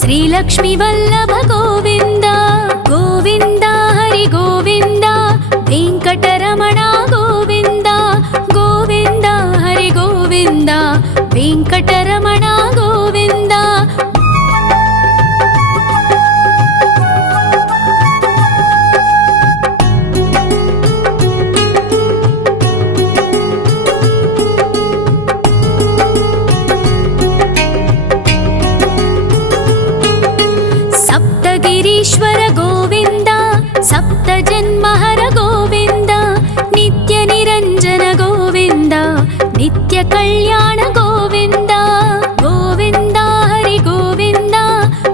श्रीलक्ष्मी वल्लभ गोविन्द गोविन्द हरि गोविन्द वेङ्कटरमण गोविन्द गोविन्द हरि गोविन्द वेङ्कटरमण गोविन्द ईश्वर गोविन्द सप्तजन्महर गोविन्द नित्य निरञ्जन गोविन्द नित्य कल्याण गोविन्द गोविन्द हरि गोविन्द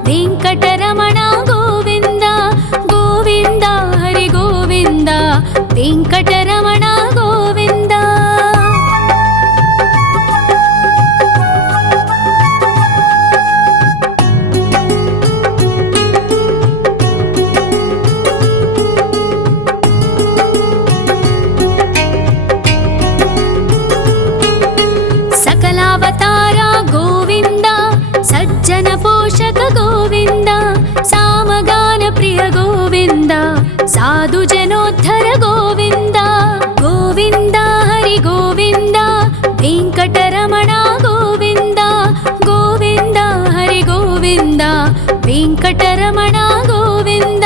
वेङ्कटरमण गोविन्द गोविन्द हरि गोविन्द वेङ्कटरमण गोविन्द सकलावतारा गोविन्द सज्जन पोषक गोविन्द सामगान प्रिय गोविन्द साधु जनोद्धर गोविन्द गोविन्द हरि गोविन्द वेङ्कटरमण गोविन्द गोविन्द हरि गोविन्द वेङ्कटरमण गोविन्द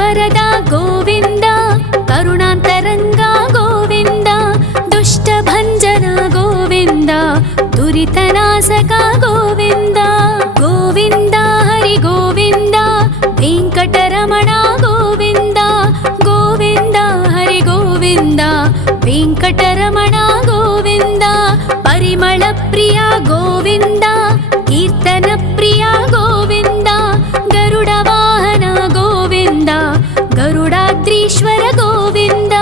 वरद गोविन्द करुणान्तरङ्गा गोविन्द दुष्टभञ्जन गोविन्द दुरितनाशक गोविन्द गोविन्द हरि गोविन्द वेङ्कटरमण गोविन्द गोविन्द हरि गोविन्द वेङ्कटरमण गोविन्द परिमल प्रिय गोविन्द कीर्तन प्रिय गोविन्द गरुड वाहन गोविन्द गरुडाद्रीश्वर गोविन्द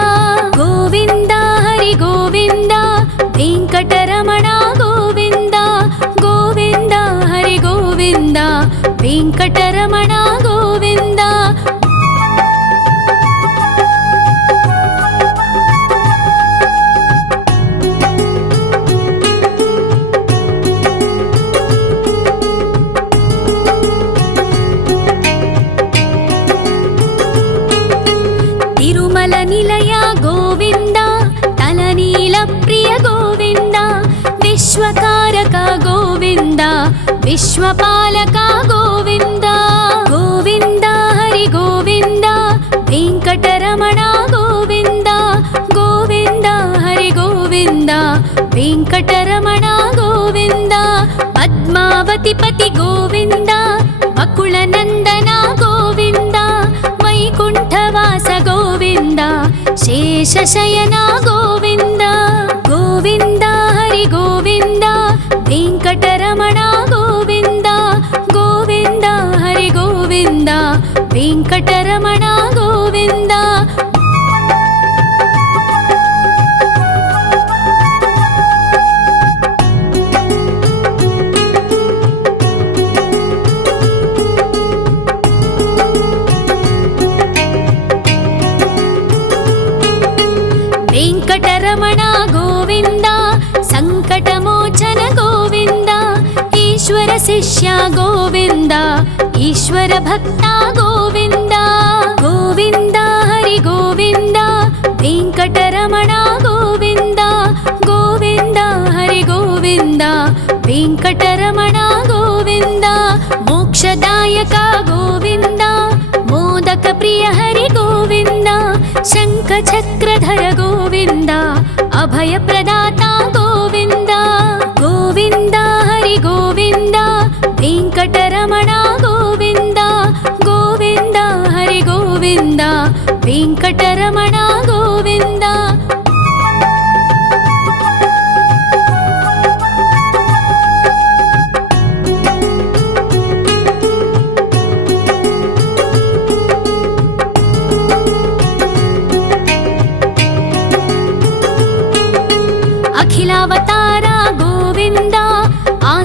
गोविन्द हरि गोविन्द वेङ्कटरमण गोविन्द गोविन्द हरि गोविन्द वेङ्कटरमण गोविन्द तिरुमल निलय गोविन्द तलनील प्रिय गोविन्द विश्वकारक गोविन्द विश्वपालक गोविन्द गोविन्द हरि गोविन्द वेङ्कटरमण गोविन्द गोविन्द हरि गोविन्द वेङ्कटरमण गोविन्द पद्मावती पति गोविन्द बकुलनन्दन गोविन्द वैकुण्ठवास गोविन्द शेषशयन गोविन्द गोविन्द हरि गोविन्द वेङ्कटरमण गोविन्द गोविन्द हरि गोविन्द वेङ्कटरमण गोविन्द वेङ्कटरमण गोविन्द सङ्कटमोचन गोविन्द ईश्वर शिष्य गोविन्द ईश्वर भक्त गोविन्द गोविन्द हरि गोविन्द वेङ्कटरमण गोविन्द गोविन्द हरि गोविन्द वेङ्कटरमण गोविन्द मोक्षदायक गोविन्द मोदक प्रिय हरि गोविन्द शङ्खचक्रधर गोविन्द अभय प्रदाता गोविन्द गोविन्द हरि गोविन्द वेङ्कटरमण गोविन्द गोविन्द हरि गोविन्द वेङ्कटरमण गोविन्द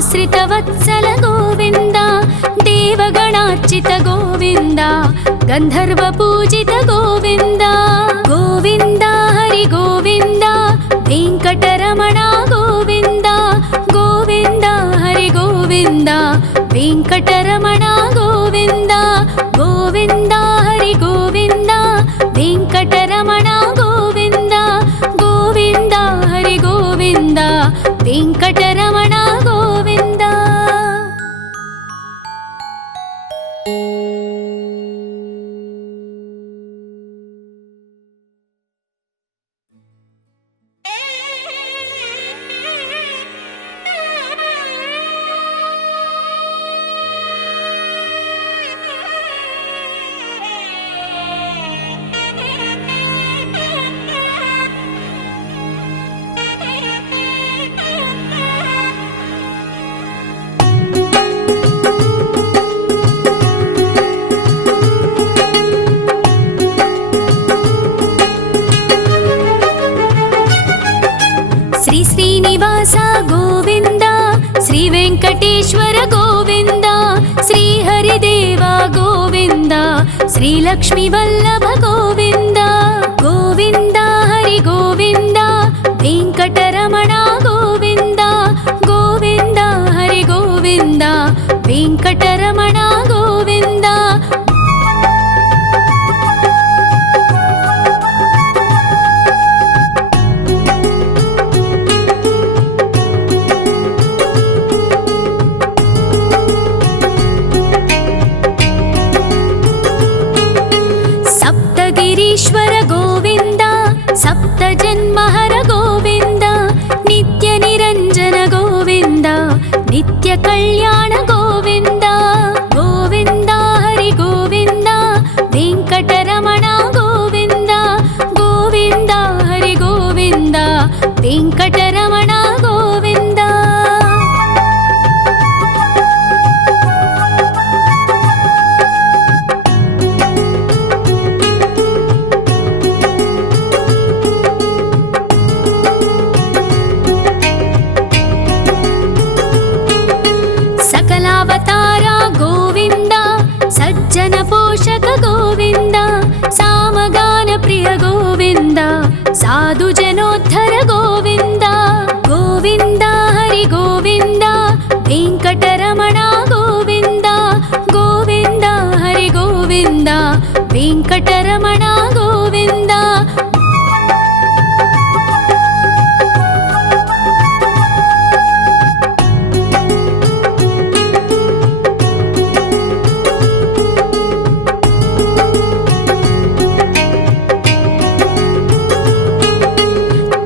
आश्रितवत्सल गोविन्द देवगणार्चित गोविन्द गन्धर्वपूजित गोविन्द गोविन्द हरि गोविन्द वेङ्कटरमण गोविन्द गोविन्द हरि गोविन्द वेङ्कटरमण गोविन्द गोविन्द हरि गोविन्द वेङ्कटरमण गोविन्द गोविन्द हरि गोविन्द वेङ्कटरमण गोविन्द। श्री श्रीनिवास गोविन्द श्री वेङ्कटेश्वर गोविन्द श्री हरिदेव गोविन्द श्री लक्ष्मीवल्लभ गोविन्द गोविन्द हरि गोविन्द वेङ्कटरमण गोविन्द गोविन्द हरि गोविन्द वेङ्कटरमण गोविन्द। सप्तगिरीश्वर गोविन्द सप्तजन्महर गोविन्द नित्यनिरञ्जन गोविन्द नित्यकल्याण गोविन्द गोविन्द हरि गोविन्द वेङ्कटरमण गोविन्द गोविन्द हरि गोविन्द वेङ्कटरमण गोविन्द। सकलावतार गोविन्द सज्जन पोषक गोविन्द सामगान प्रिय गोविन्द साधु जनोद्धर गोविन्द गोविन्द हरि गोविन्द वेङ्कटरमण गोविन्द गोविन्द हरि गोविन्द वेङ्कटरमण गोविन्द।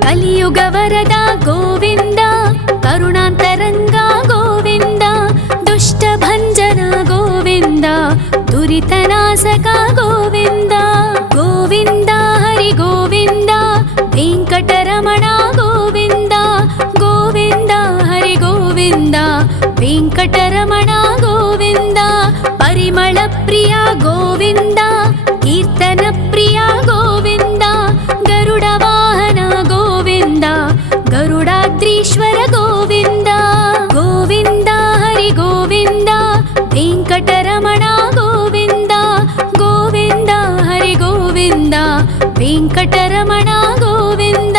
कलियुगवरद गोविन्द करुणान्तरङ्ग गोविन्द दुष्टभञ्जन गोविन्द दुरितनाशक गोविन्द गोविन्द हरि गोविन्द वेङ्कटरमण गोविन्द गोविन्द हरि गोविन्द वेङ्कटरमण गोविन्द। परिमलप्रिय गोविन्द कीर्तनप्रिय गोविन्द गरुडवाहन गोविन्द गरुडाद्रीश्वर गोविन्द गोविन्द हरि गोविन्द वेङ्कटरमण गोविन्द गोविन्द हरि गोविन्द वेङ्कटरमण गोविन्द।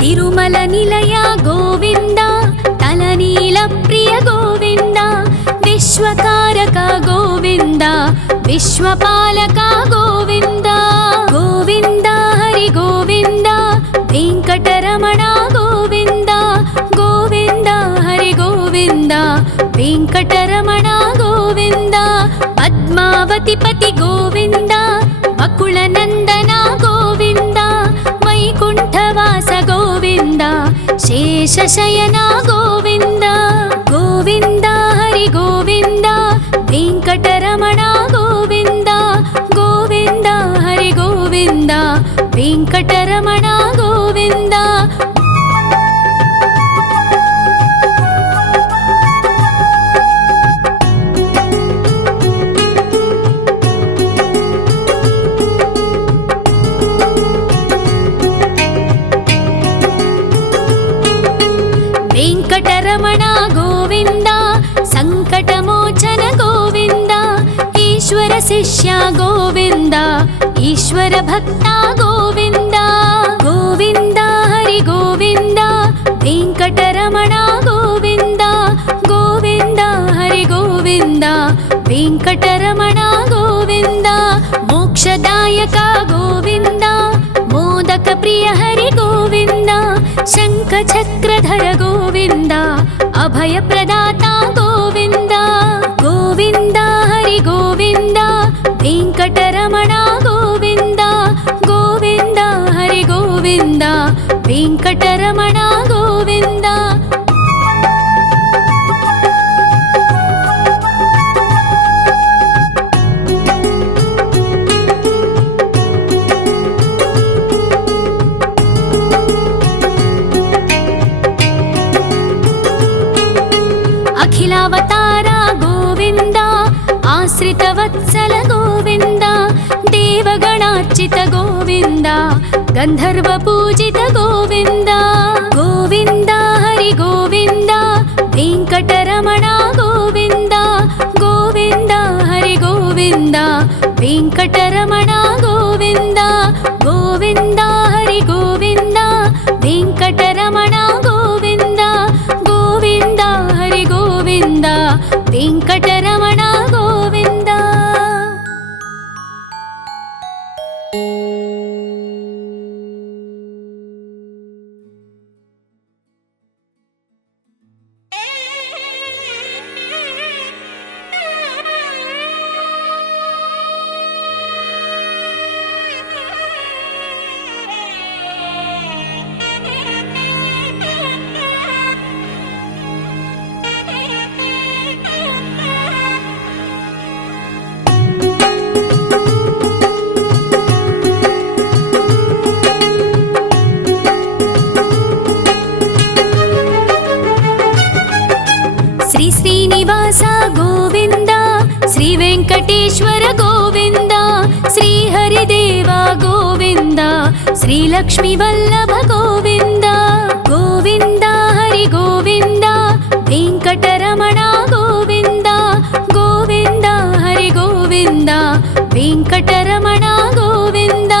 तिरुमल निलय गोविन्द तलनील प्रिय गोविन्द विश्वकारक गोविन्द विश्वपालक गोविन्द गोविन्द हरि गोविन्द वेङ्कटरमण गोविन्द गोविन्द हरि गोविन्द वेङ्कटरमण गोविन्द। पद्मावतिपति गोविन्द वकुलनन्दन गोविन्द वैकुण्ठवास गोविन्द शेषशयन गोविन्द गोविन्द हरि गोविन्द वेङ्कटरमण गोविन्द गोविन्द हरि गोविन्द वेङ्कटरमण गोविन्द। వెంకటరమణ గోవింద సంకటమోచన గోవింద ఈశ్వర శిష్య గోవింద ఈశ్వర భక్త గోవింద గోవింద హరి గోవింద వెంకటరమణ గోవింద గోవింద హరి గోవింద వెంకటరమణ గోవింద మోక్షదాయక గోవింద మోదక ప్రియ హరి గోవింద శంఖ చక్రధర గోవింద అభయ ప్రదాత గోవింద గోవింద హరి గోవింద వెంకటరమణ గోవింద గోవింద హరి గోవింద వెంకటరమణ గోవింద అఖిలావతార గోవింద ఆశ్రితవత్సల గోవింద దేవగణార్చిత గోవింద గంధర్వ పూజిత గోవింద గోవింద హరి గోవింద వెంకటరమణ గోవింద గోవింద హరి గోవింద వెంకటరమణ గోవింద గోవింద హరి గోవింద వెంకటరమణ గోవింద గోవింద హరి గోవింద వెంకటరమణ గోవింద శ్రీ శ్రీనివాస గోవింద శ్రీ వెంకటేశ్వర గోవింద శ్రీ హరిదేవ గోవింద శ్రీ లక్ష్మీ వల్లభ గోవింద గోవింద హరి గోవింద వెంకటరమణ గోవింద గోవింద హరి గోవింద వెంకటరమణ గోవింద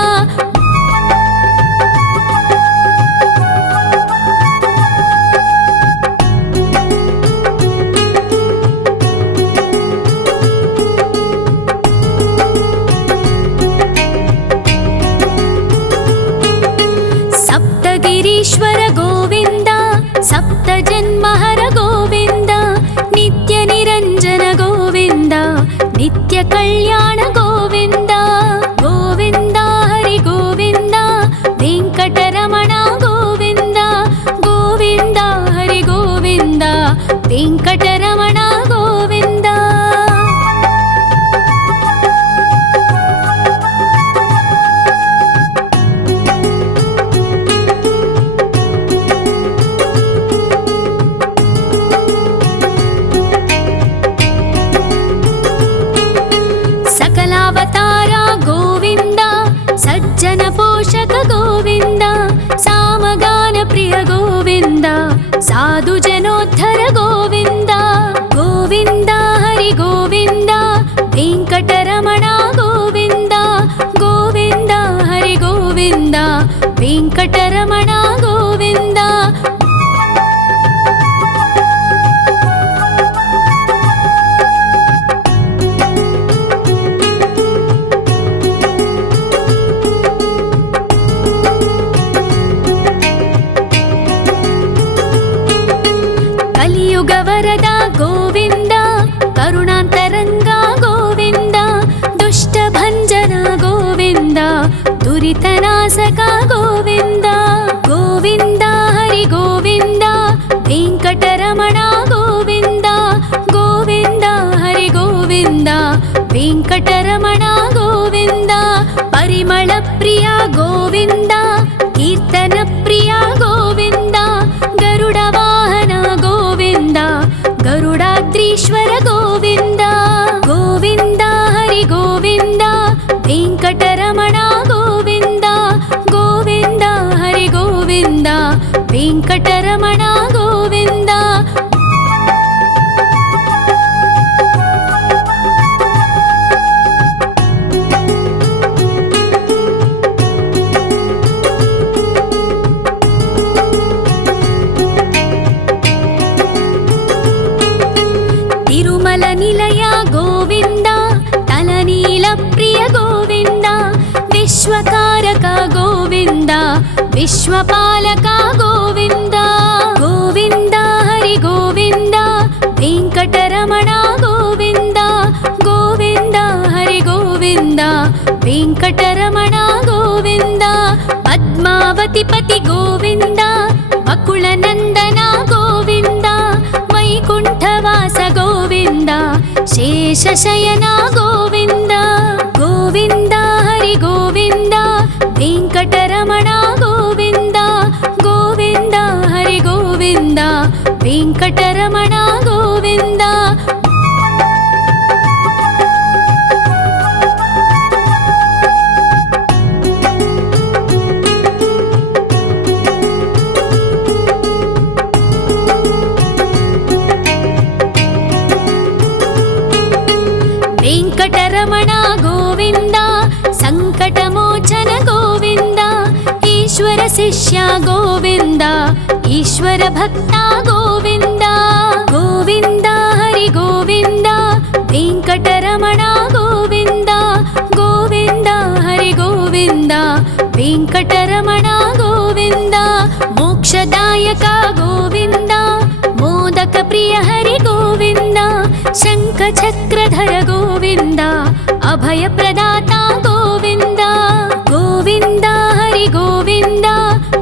సప్తగిరీశ్వర గోవింద సప్త జన్మహర గోవింద నిత్య నిరంజన గోవింద నిత్య కళ్యాణ గోవింద గోవింద హరి గోవింద వెంకటరమణ గోవింద గోవింద హరి గోవింద వెంకటరమణ గోవింద సకలావతార గోవింద సజ్జన పోషక గోవింద సామగాన ప్రియ గోవింద సాధు జనోద్ధర గోవింద గోవింద హరి గోవింద వెంకటరమణ గోవింద గోవింద హరి గోవింద వెంకటరమణ గోవింద కలియుగ వరద గోవింద కరుణాంతరంగ గోవింద దుష్ట భంజన గోవింద దురితనాశక గోవింద గోవింద హరి గోవింద వెంకటరమణ గోవింద గోవింద హరి గోవింద వెంకటరమణ గోవింద పరిమళ ప్రియ గోవింద కీర్తన ప్రియ గోవింద గరుడ వాహన గోవింద గరుడాద్రీశ్వర గోవింద గోవింద హరి గోవింద వెంకటరమణ గోవింద గోవింద హరి గోవింద వెంకటరమణ గోవింద विश्वकारक गोविन्द विश्वपालक गोविन्द गोविन्द हरि गोविन्द वेङ्कटरमण गोविन्द गोविन्द हरि गोविन्द वेङ्कटरमण गोविन्द पद्मावतिपति गोविन्द वकुलनन्दन गोविन्द वैकुण्ठवास गोविन्द शेषशयन गोविन्द गोविन्द हरि गोविन्द वेङ्कटरमण गोविन्द गोविन्द हरि गोविन्द वेङ्कटरमण गोविन्द वेङ्कटरमण गोविन्द सङ्कटमोचन गोविन्द ईश्वर शिष्य गोविन्द ईश्वर भक्त गोविन्द गोविन्द हरि गोविन्द वेङ्कटरमण गोविन्द गोविन्द हरि गोविन्द वेङ्कटरमण गोविन्द मोक्षदायक गोविन्द मोदक प्रिय हरि गोविन्द शङ्खचक्रधर गोविन्द अभयप्रदाता गोविन्द गोविन्द हरि गोविन्द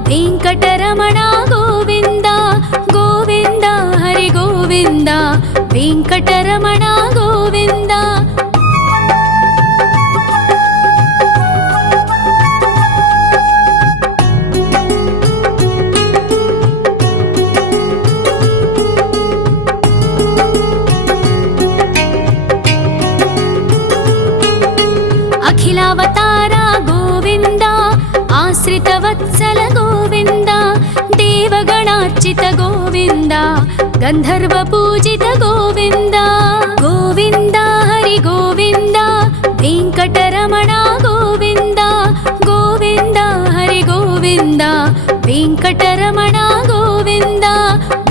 वेङ्कटरमण गोविन्द गोविन्द हरि गोविन्द वेङ्कटरमण गोविन्द अखिलावतार गोविन्द आश्रितवत्सल गोविन्द देवगणार्चित गोविन्द गन्धर्वपूजित गोविन्द गोविन्द हरि गोविन्द वेङ्कटरमण गोविन्द गोविन्द हरि गोविन्द वेङ्कटरमण गोविन्द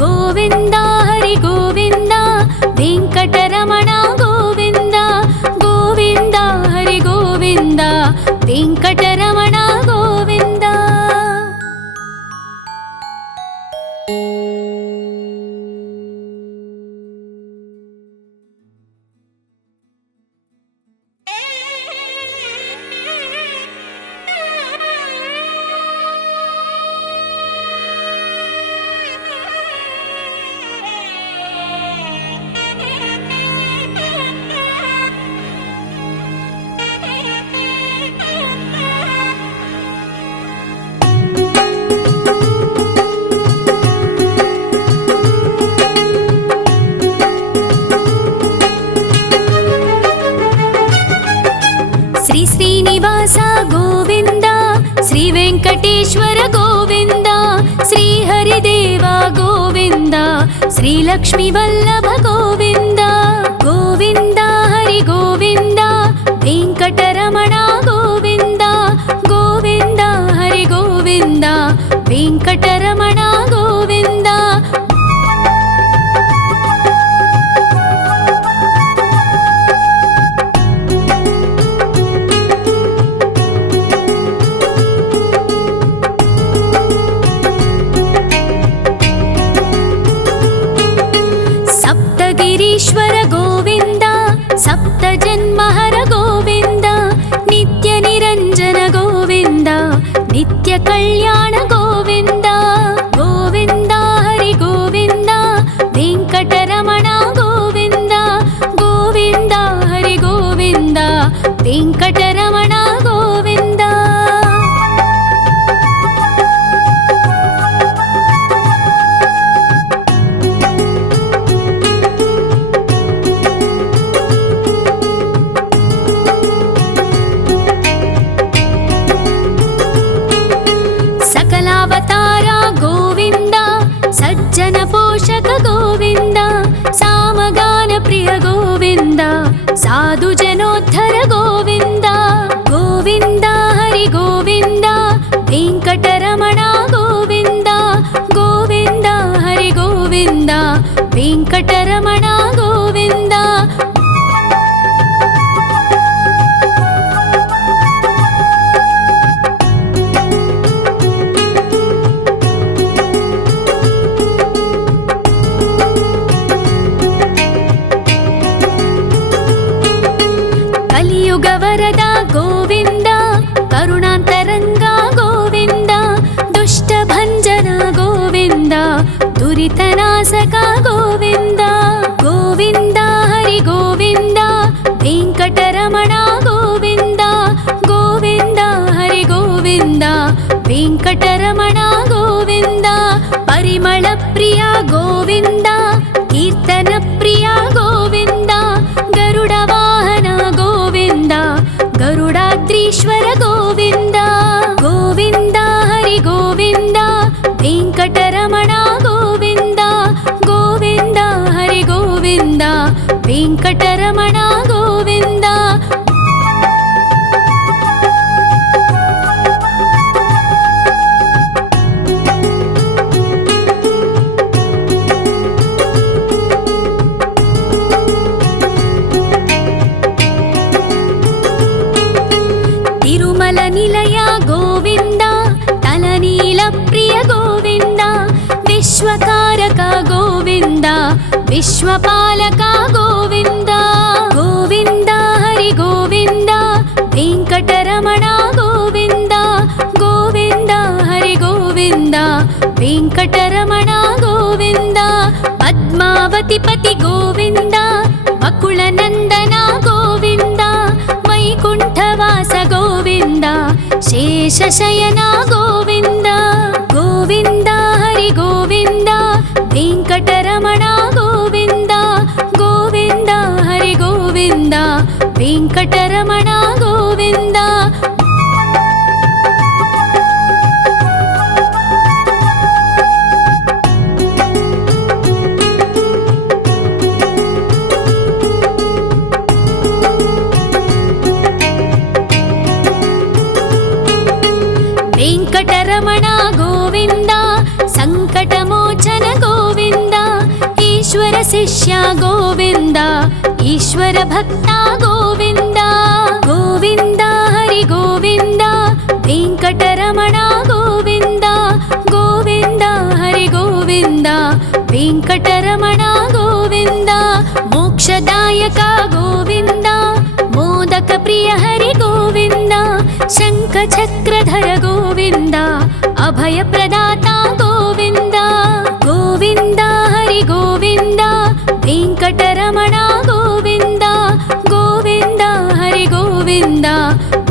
गोविन्द हरि गोविन्द वेङ्कटरमण गोविन्द गोविन्द हरि गोविन्द वेङ्कटरमण गोविन्द श्री श्रीनिवास गोविन्द श्री वेङ्कटेश्वर गोविन्द श्री हरिदेव गोविन्द श्री लक्ष्मीवल्लभ गोविन्द गोविन्द हरि गोविन्द वेङ्कटरमण गोविन्द गोविन्द हरि गोविन्द वेङ्कटरमण गोविन्द सप्तगिरीश्वर गोविन्द सप्तजन्महर गोविन्द नित्यनिरञ्जन गोविन्द नित्यकल्याण गोविन्द गोविन्द हरि गोविन्द वेङ्कटरमण गोविन्द गोविन्द हरि गोविन्द वेङ्कटरमण गोविन्द सकलावतार गोविन्द सज्जन पोषक गोविन्द सामगान प्रिय गोविन्द साधु जनोद्धर गोविन्द गोविन्द हरि गोविन्द वेङ्कटरमण गोविन्द गोविन्द हरि गोविन्द वेङ्कटरमण गोविन्द ಕಲಿಯುಗವರದ ಗೋವಿಂದ ಕರುಣಾಂತರಂಗ ಗೋವಿಂದ ದುಷ್ಟಭಂಜನ ಗೋವಿಂದ ದುರಿತನಾಶಕ ಗೋವಿಂದ ಗೋವಿಂದ ಹರಿ ಗೋವಿಂದ ವೆಂಕಟರಮಣ ಗೋವಿಂದ ಗೋವಿಂದ ಹರಿ ಗೋವಿಂದ ವೆಂಕಟರಮಣ ಗೋವಿಂದ ಪರಿಮಳ ಪ್ರಿಯ ಗೋವಿಂದ ಕೀರ್ತನ ಪ್ರಿಯ ಗೋವಿಂದ ಗರುಡ ವಾಹನ ಗೋವಿಂದ ಗರುಡಾದ್ರೀಶ್ವರ ಗೋವಿಂದ ಗೋವಿಂದ ಹರಿ ಗೋವಿಂದ ವೆಂಕಟರಮಣ ಗೋವಿಂದ ಗೋವಿಂದ ಹರಿ ಗೋವಿಂದ ವೆಂಕಟರಮಣ ಗೋವಿಂದ ತಿರುಮಲ ನಿಲಯ ಗೋವಿಂದ ತಲನೀಲ ಪ್ರಿಯ ಗೋವಿಂದ ವಿಶ್ವಕಾರಕ ಗೋವಿಂದ ವಿಶ್ವಪಾಲಕ ಗೋವಿಂದ ಗೋವಿಂದ ಹರಿ ಗೋವಿಂದ ವೆಂಕಟರಮಣ ಗೋವಿಂದ ಗೋವಿಂದ ಹರಿ ಗೋವಿಂದ ವೆಂಕಟರಮಣ ಗೋವಿಂದ ಪದ್ಮಾವತಿ ಪತಿ ಗೋವಿಂದ ವಕುಳನಂದನ ಗೋವಿಂದ ವೈಕುಂಠವಾಸ ಗೋವಿಂದ ಶೇಷಶಯನ ಗೋವಿಂದ ಗೋವಿಂದ ಹರಿ ಗೋವಿಂದ ವೆಂಕಟರಮಣ ಗೋವಿಂದ ಗೋವಿಂದ ಹರಿ ಗೋವಿಂದ ವೆಂಕಟರಮಣ ಗೋವಿಂದ ವೆಂಕಟರಮಣ ಗೋವಿಂದ ಸಂಕಟಮೋಚನ ಗೋವಿಂದ ಈಶ್ವರ ಶಿಷ್ಯ ಗೋವಿಂದ ಈಶ್ವರ ಭಕ್ತ ಗೋವಿಂದ ಗೋವಿಂದ ಹರಿ ಗೋವಿಂದ ವೆಂಕಟರಮಣ ಗೋವಿಂದ ಗೋವಿಂದ ಹರಿ ಗೋವಿಂದ ವೆಂಕಟರಮಣ ಗೋವಿಂದ ಮೋಕ್ಷದಾಯಕ ಗೋವಿಂದ ಮೋದಕ ಪ್ರಿಯ ಹರಿ ಗೋವಿಂದ ಶಂಖ ಚಕ್ರಧರ ಗೋವಿಂದ ಅಭಯ ಪ್ರದಾತ ಗೋವಿಂದ ಗೋವಿಂದ ಹರಿ ಗೋವಿಂದ ವೆಂಕಟರಮಣ ಗೋವಿಂದ ಗೋವಿಂದ ಹರಿ ಗೋವಿಂದ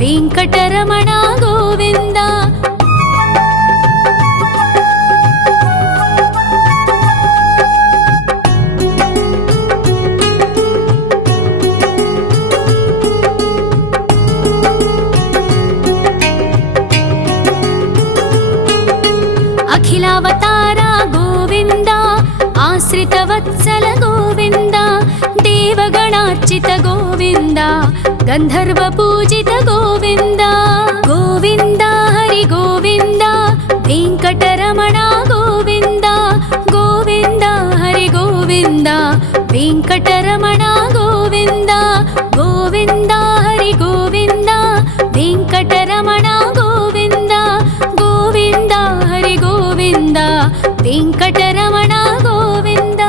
ವೆಂಕಟರಮಣ ಗೋವಿಂದ ಅಖಿಲಾವತಾರ ಗೋವಿಂದ ಆಶ್ರಿತ ವತ್ಸಲ ಗೋವಿಂದ ದೇವಗಣಾರ್ಚಿತ ಗೋವಿಂದ ಗಂಧರ್ವ ಪೂಜಿತ ಗೋವಿಂದ ಗೋವಿಂದ ಹರಿ ಗೋವಿಂದ ವೆಂಕಟರಮಣ ಗೋವಿಂದ ಗೋವಿಂದ ಹರಿ ಗೋವಿಂದ ವೆಂಕಟರಮಣ ಗೋವಿಂದ ಗೋವಿಂದ ಹರಿ ಗೋವಿಂದ ವೆಂಕಟರಮಣ ಗೋವಿಂದ ಗೋವಿಂದ ಹರಿ ಗೋವಿಂದ ವೆಂಕಟರಮಣ ಗೋವಿಂದ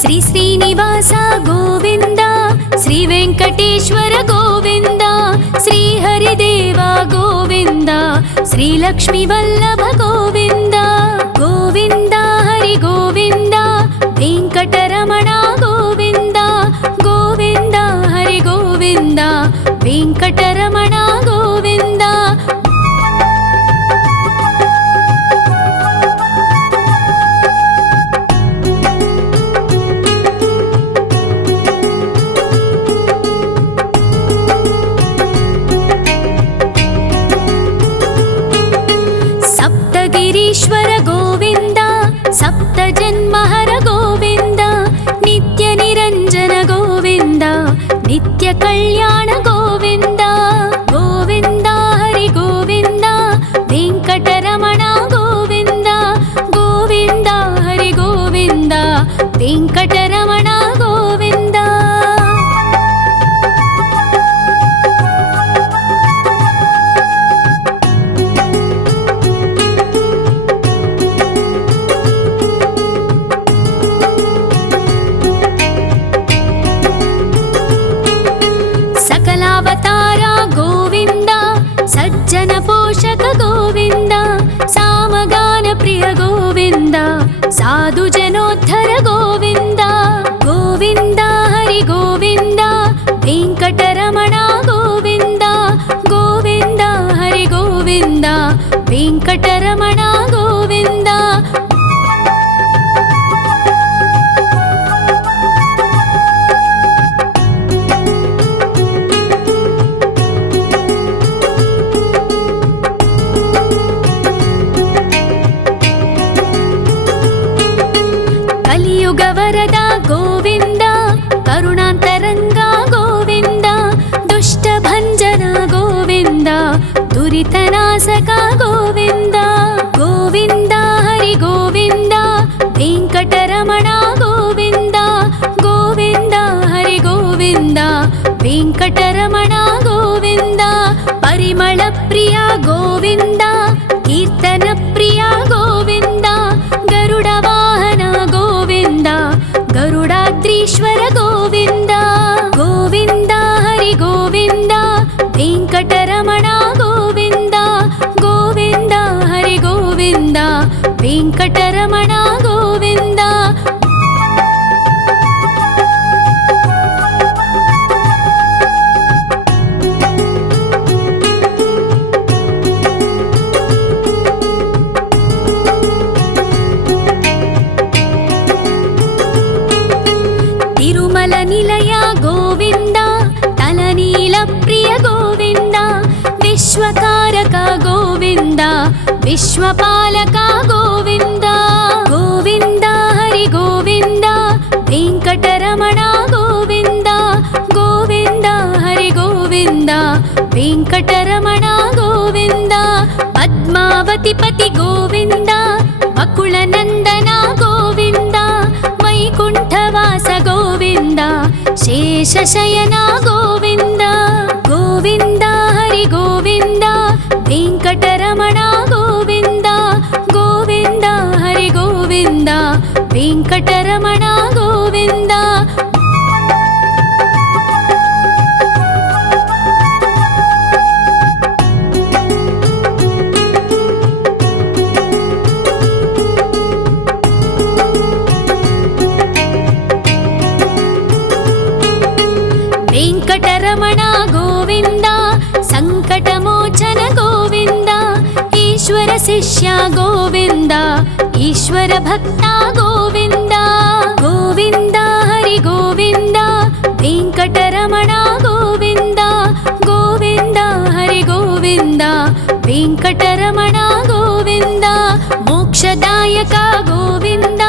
ಶ್ರೀ ಶ್ರೀನಿವಾಸ ಗೋವಿಂದ ಶ್ರೀ ವೆಂಕಟೇಶ್ವರ ಗೋವಿಂದ ಶ್ರೀ ಹರಿದೇವ ಗೋವಿಂದ ಶ್ರೀ ಲಕ್ಷ್ಮೀ ವಲ್ಲಭ ಗೋವಿಂದ ಗೋವಿಂದ ಹರಿ ಗೋವಿಂದ ವೆಂಕಟರಮಣ ಗೋವಿಂದ ಗೋವಿಂದ ಹರಿ ಗೋವಿಂದ ವೆಂಕಟರಮಣ ಗೋವಿಂದ ಕಲ್ಯಾಣ ಗೋವಿಂದ ಗೋವಿಂದ ಹರಿ ಗೋವಿಂದ ವೆಂಕಟರಮಣ ಗೋವಿಂದ ಗೋವಿಂದ ಹರಿ ಗೋವಿಂದ ವೆಂಕಟರಮಣ ಗೋವಿಂದ. सकलावतार गोविंद सज्जन पोषक गोविंद सामगान प्रिय गोविंद साधु जनोद्धर गोविंद गोविंद हरि गोविंद वेंकटरमण गोविंद गोविंद हरि गोविंद वेंकटरमण गोविंद. ಕಲಿಯುಗ ವರದ ಗೋವಿಂದ ಕರುಣಾಂತರಂಗ ಗೋವಿಂದ ದುಷ್ಟ ಭಂಜನ ಗೋವಿಂದ ದುರಿತನಾಶಕ ಗೋವಿಂದ ಗೋವಿಂದ ಹರಿ ಗೋವಿಂದ ವೆಂಕಟರಮಣ ಗೋವಿಂದ ಗೋವಿಂದ ಹರಿ ಗೋವಿಂದ ವೆಂಕಟರಮಣ ಗೋವಿಂದ. ಪರಿಮಳ ಪ್ರಿಯ ಗೋವಿಂದ ಕೀರ್ತನ ಪ್ರಿಯ ಗೋವಿಂದ ಗರುಡ ವಾಹನ ಗೋವಿಂದ ಗರುಡಾದ್ರೀಶ್ವರ ಗೋವಿಂದ ಗೋವಿಂದ ಹರಿ ಗೋವಿಂದ ವೆಂಕಟರಮಣ ಗೋವಿಂದ ಗೋವಿಂದ ಹರಿ ಗೋವಿಂದ ವೆಂಕಟರಮಣ ಗೋವಿಂದ. ತಿರುಮಲ ನಿಲಯ ಗೋವಿಂದ ತಲನೀಲ ಪ್ರಿಯ ಗೋವಿಂದ ವಿಶ್ವಕಾರಕ ಗೋವಿಂದ ವಿಶ್ವಪಾಲಕ ಗೋವಿಂದ ಗೋವಿಂದ ಹರಿ ಗೋವಿಂದ ವೆಂಕಟರಮಣ ಗೋವಿಂದ ಗೋವಿಂದ ಹರಿ ಗೋವಿಂದ ವೆಂಕಟರಮಣ ಗೋವಿಂದ. ಪದ್ಮಾವತಿ ಪತಿ ಗೋವಿಂದ ಬಕುಳ ನಂದನ ಗೋವಿಂದ ವೈಕುಂಠವಾಸ ಗೋವಿಂದ ಶೇಷಶಯನ ಗೋವಿಂದ ಗೋವಿಂದ ಹರಿ ಗೋವಿಂದ ವೆಂಕಟರಮಣ ಗೋವಿಂದ ಗೋವಿಂದ ಹರಿ ಗೋವಿಂದ ವೆಂಕಟರಮಣ ಗೋವಿಂದ. ವೆಂಕಟರಮಣ ಗೋವಿಂದ ಸಂಕಟಮೋಚನ ಗೋವಿಂದ ಈಶ್ವರ ಶಿಷ್ಯ ಗೋವಿಂದ ಈಶ್ವರ ಭಕ್ತ ಗೋವಿಂದ ಗೋವಿಂದ ಹರಿ ಗೋವಿಂದ ವೆಂಕಟರಮಣ ಗೋವಿಂದ ಗೋವಿಂದ ಹರಿ ಗೋವಿಂದ ವೆಂಕಟರಮಣ ಗೋವಿಂದ. ಮೋಕ್ಷದಾಯಕ ಗೋವಿಂದ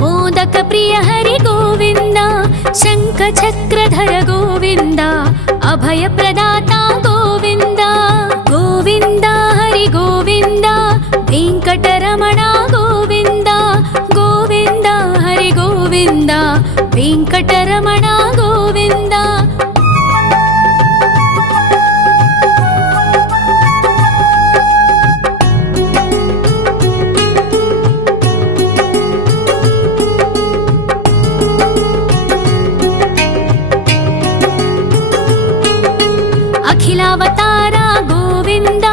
ಮೋದಕ ಪ್ರಿಯ ಹರಿ ಗೋವಿಂದ ಶಂಖ ಚಕ್ರಧರ ಗೋವಿಂದ ಅಭಯ ಪ್ರದಾತ ಗೋವಿಂದ ಗೋವಿಂದ ಹರಿ ಗೋವಿಂದ ವೆಂಕಟರಮಣ ಗೋವಿಂದ ಗೋವಿಂದ ಹರಿ ಗೋವಿಂದ ವೆಂಕಟರಮಣ ಗೋವಿಂದ. ಅಖಿಲಾವತಾರ ಗೋವಿಂದ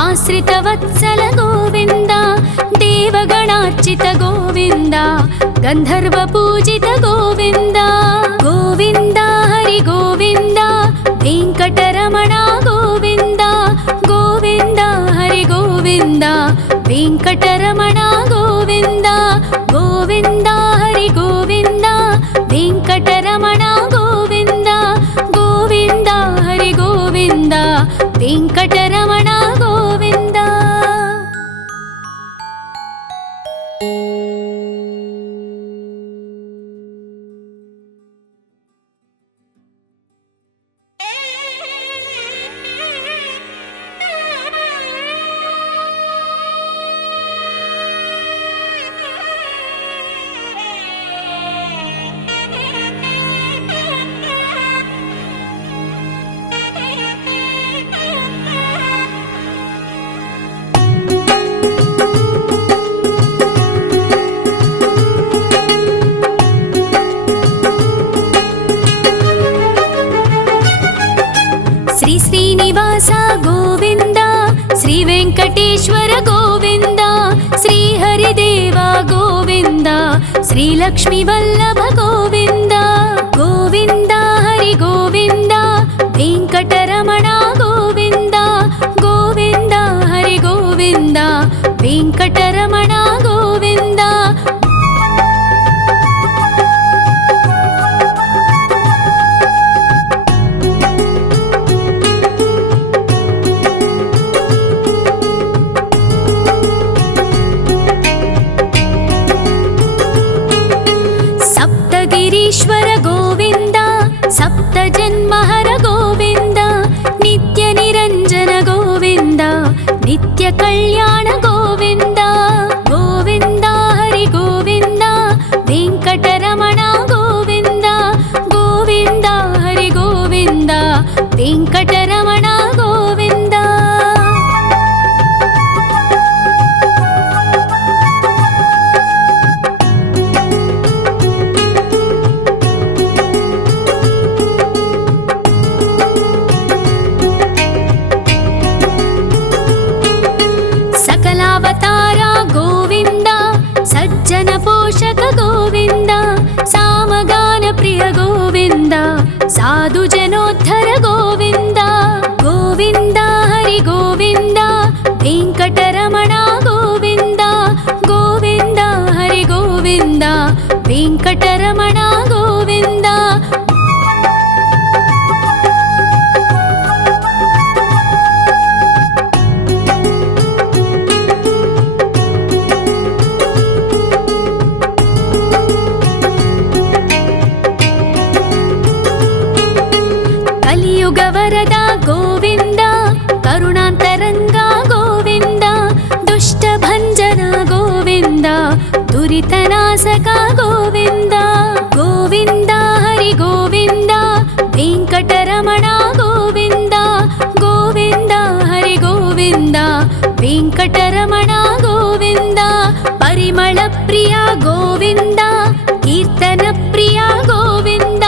ಆಶ್ರಿತ ವತ್ಸಲ ಗೋವಿಂದ ದೇವಗಣಾರ್ಚಿತ ಗೋವಿಂದ ಗಂಧರ್ವ ಪೂಜಿತ ಗೋವಿಂದ ಗೋವಿಂದ ಹರಿ ಗೋವಿಂದ ವೆಂಕಟರಮಣ ಗೋವಿಂದ ಗೋವಿಂದ ಹರಿ ಗೋವಿಂದ ವೆಂಕಟರಮಣ ಗೋವಿಂದ ಗೋವಿಂದ ಹರಿ ಗೋವಿಂದ ವೆಂಕಟರಮಣ ಗೋವಿಂದ ಗೋವಿಂದ ಹರಿ ಗೋವಿಂದ ವೆಂಕಟರಮಣ ಗೋವಿಂದ. శ్రీనివాస గోవింద శ్రీ వెంకటేశ్వర గోవింద శ్రీహరిదేవ గోవింద శ్రీలక్ష్మీ వల్లభ గోవింద గోవింద హరి గోవింద వెంకటరమణ గోవింద గోవింద హరి గోవింద వెంకటరమణ గోవింద సప్తగిరీశ్వర గోవింద సప్త జన్మహర గోవింద నిత్య నిరంజన గోవింద నిత్య కళ్యాణ గోవింద గోవింద హరి గోవింద వెంకటరమణ గోవింద గోవింద హరి గోవింద వెంకటరమణ గోవింద సకలావతార గోవింద సజ్జన పోషక గోవింద సామగాన ప్రియ గోవింద సాధు జనోద్ధర గోవింద గోవింద హరి గోవింద వెంకటరమణ గోవింద గోవింద హరి గోవింద వెంకటరమణ గోవింద కలియుగ వరద గోవింద కరుణాంతరంగ గోవింద దుష్ట భంజన గోవింద దురితనాశక గోవింద గోవింద హరి గోవింద వెంకటరమణ గోవింద గోవింద హరి గోవింద వెంకటరమణ గోవింద పరిమళ ప్రియ గోవింద కీర్తన ప్రియ గోవింద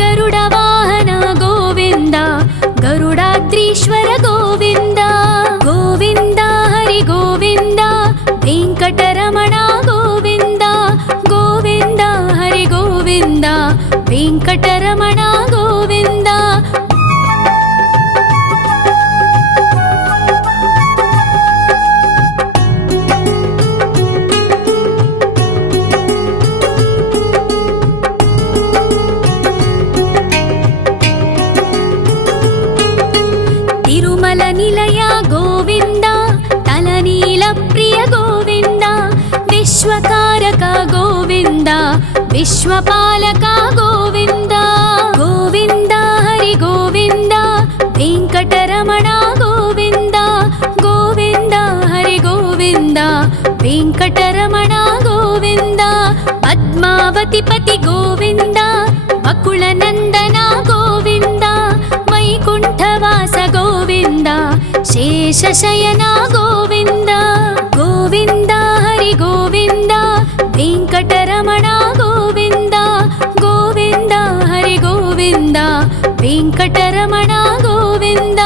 గరుడ వాహన గోవింద గరుడాద్రీశ్వర గోవింద గోవింద హరి గోవింద వెంకటరమణ గోవింద గోవింద హరి గోవింద వెంకటరమణ గోవింద తిరుమల నిలయ గోవింద తలనీల ప్రియ గోవింద విశ్వకారక గోవింద విశ్వపాలక గోవింద గోవింద హరి గోవింద వెంకటరమణ గోవింద గోవింద హరి గోవింద వెంకటరమణ గోవింద పద్మావతి పతి గోవింద బకుళ నందన గోవింద వైకుంఠవాస గోవింద శేషశయన గోవింద గోవింద హరి గోవింద వెంకటరమణ గోవింద గోవింద హరి గోవింద వెంకటరమణ గోవింద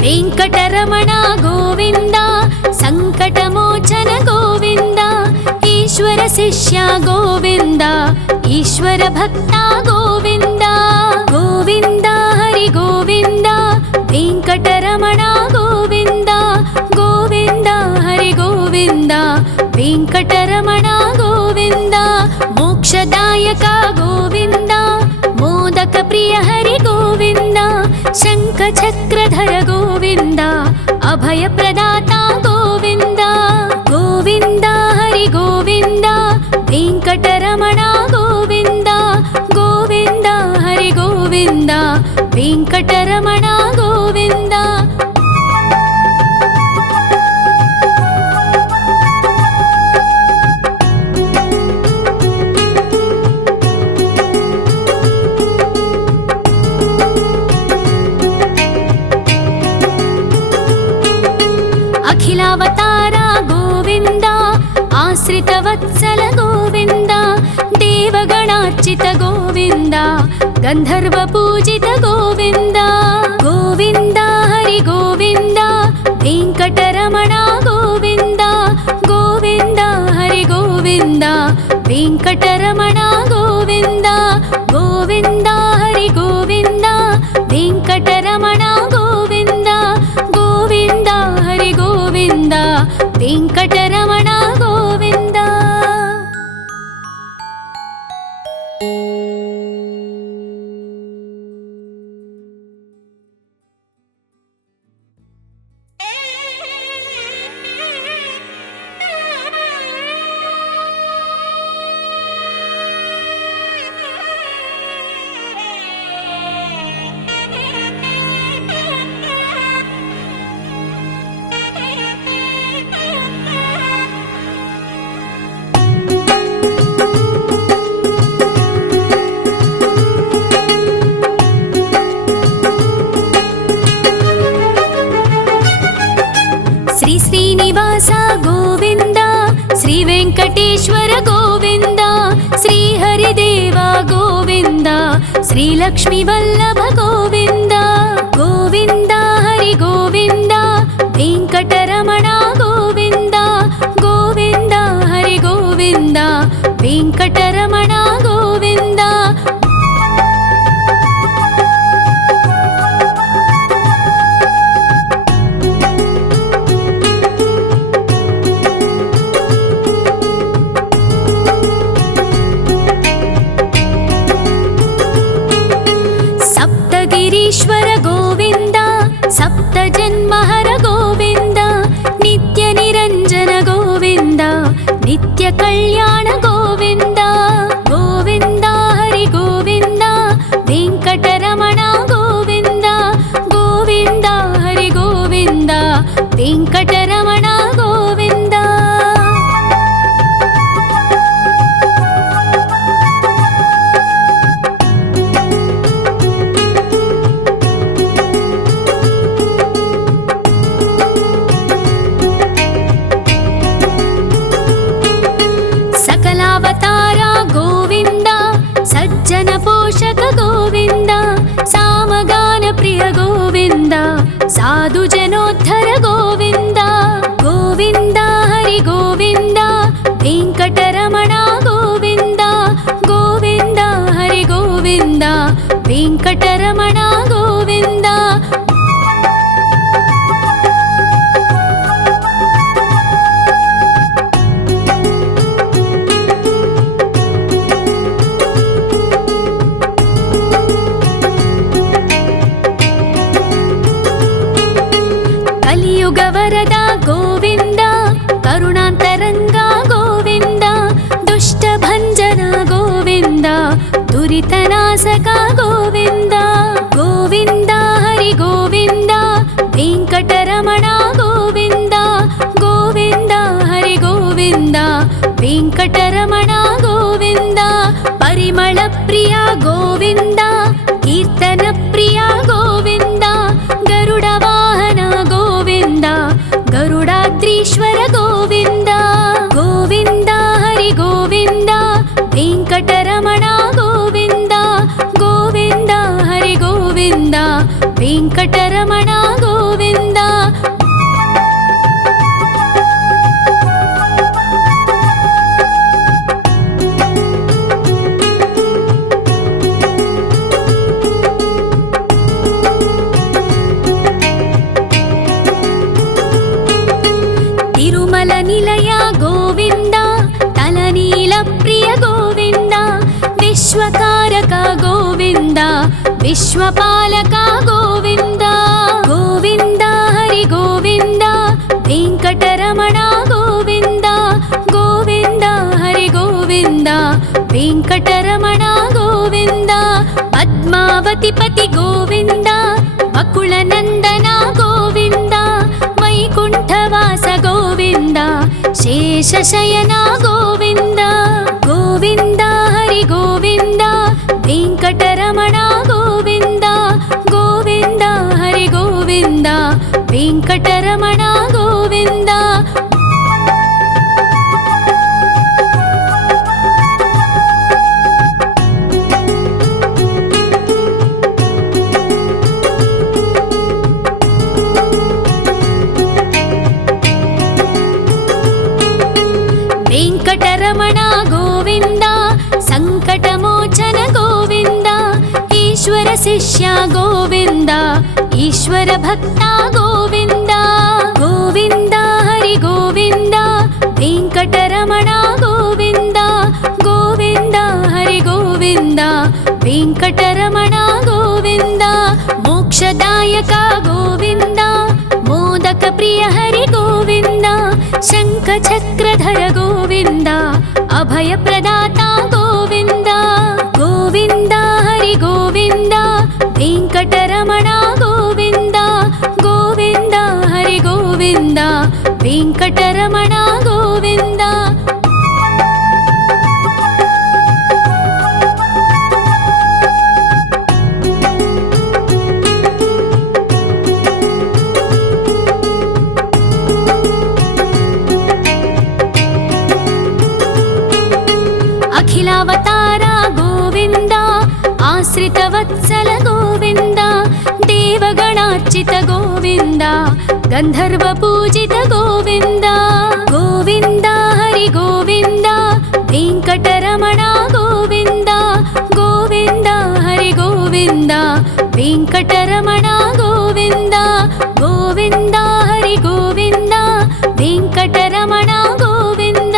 వెంకటరమణ గోవింద సంకటమోచన గోవింద ఈశ్వర శిష్య గోవింద ఈశ్వర భక్త గోవింద గోవింద హరి గోవింద వెంకటరమణ గోవింద గోవింద హరి గోవింద వెంకటరమణ గోవింద మోక్షదాయక గోవింద మోదక ప్రియ హరి గోవింద శంఖ చక్రధర గోవింద అభయ ప్రదాత గోవింద గోవింద హరి గోవింద వెంకటరమణ గోవింద గోవింద హరి గోవింద వెంకటరమణ గోవింద अखिलावतार गोविन्द आश्रितवत्सल गोविन्द देवगणार्चित गोविन्द गन्धर्वपूजित गोविन्द गोविन्द हरि गोविन्द वेङ्कटरमण गोविन्द गोविन्द हरि गोविन्द वेङ्कटरमण गोविन्द गोविन्द हरि गोविन्द वेङ्कटरमण गोविन्द गोविन्द हरि गोविन्द वेङ्कटरमण गोविन्द। श्रीनिवास गोविन्द श्री वेङ्कटेश्वर गोविन्द श्री हरिदेव गोविन्द श्री लक्ष्मी वल्लभ गोविन्द गोविन्द हरि गोविन्द वेङ्कटरमण गोविन्द गोविन्द हरि गोविन्द वेङ्कटरमण गोविन्द। गिरीश्वर गोविन्द सप्तजन्महर गोविन्द नित्य निरञ्जन गोविन्द नित्य कल्याण गोविन्द गोविन्द हरि गोविन्द वेङ्कटरमण गोविन्द गोविन्द हरि गोविन्द वेङ्कटरमण गोविन्द। सकलावतार गोविन्द सज्जन पोषक गोविन्द सामगान प्रिय गोविन्द साधु जनोद्धर गोविन्द गोविन्द हरि गोविन्द वेङ्कटरमण गोविन्द गोविन्द हरि गोविन्द वेङ्कटरमण गोविन्द। कलियुगवरद गोविन्द करुणान्तरङ्ग गोविन्द दुष्टभञ्जन गोविन्द दुरितनाशक गोविन्द गोविन्द हरि गोविन्द वेङ्कटरमण गोविन्द गोविन्द हरि गोविन्द वेङ्कटरमण गोविन्द। परिमलप्रिय गोविन्द कीर्तनप्रिय गोविन्द गरुडवाहन गोविन्द गरुडाद्रीश्वर गोविन्द गोविन्द हरि गोविन्द वेङ्कटरमण गोविन्द गोविन्द हरि गोविन्द वेङ्कटरमण गोविन्द। तिरुमल निलय गोविन्द तलनील प्रिय गोविन्द विश्वकारक गोविन्द विश्वपालक गोविन्द गोविन्द हरि गोविन्द वेङ्कटरमण गोविन्द गोविन्द हरि गोविन्द वेङ्कटरमण गोविन्द। पद्मावतिपति गोविन्द वकुलनन्दन गोविन्द वैकुण्ठवास गोविन्द शेषशयन गोविन्द गोविन्द हरि गोविन्द वेङ्कटरमण गोविन्द गोविन्द हरि गोविन्द वेङ्कटरमण गोविन्द। ಈಶ್ವರ ಶಿಷ್ಯ ಗೋವಿಂದ ಈಶ್ವರ ಭಕ್ತ ಗೋವಿಂದ ಗೋವಿಂದ ಹರಿ ಗೋವಿಂದ ವೆಂಕಟರಮಣ ಗೋವಿಂದ ಗೋವಿಂದ ಹರಿ ಗೋವಿಂದ ವೆಂಕಟರಮಣ ಗೋವಿಂದ ಮೋಕ್ಷದಾಯಕ ಗೋವಿಂದ ಮೋದಕ ಪ್ರಿಯ ಹರಿ ಗೋವಿಂದ ಶಂಖ ಚಕ್ರಧರ ಗೋವಿಂದ ಅಭಯ ಪ್ರದಾತ ಗೋವಿಂದ ಗೋವಿಂದ ಹರಿ ಗೋವಿಂದ ವೆಂಕಟರಮಣ ಗೋವಿಂದ ಗೋವಿಂದ ಹರಿ ಗೋವಿಂದ ವೆಂಕಟರಮಣ ಗೋವಿಂದ ಅಖಿಲಾವತಾರ ಗೋವಿಂದ ಆಶ್ರಿತವತ್ಸಲ ಗೋವಿಂದ ದೇವಗಣಾರ್ಚಿತ ಗೋವಿಂದ ಗಂಧರ್ವ ಪೂಜಿತ ಗೋವಿಂದ ಗೋವಿಂದ ಹರಿ ಗೋವಿಂದ ವೆಂಕಟರಮಣ ಗೋವಿಂದ ಗೋವಿಂದ ಹರಿ ಗೋವಿಂದ ವೆಂಕಟರಮಣ ಗೋವಿಂದ ಗೋವಿಂದ ಹರಿ ಗೋವಿಂದ ವೆಂಕಟರಮಣ ಗೋವಿಂದ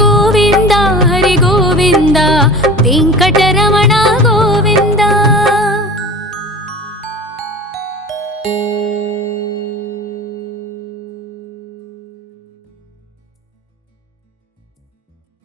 ಗೋವಿಂದ ಹರಿ ಗೋವಿಂದ ವೆಂಕಟರಮಣ ಗೋವಿಂದ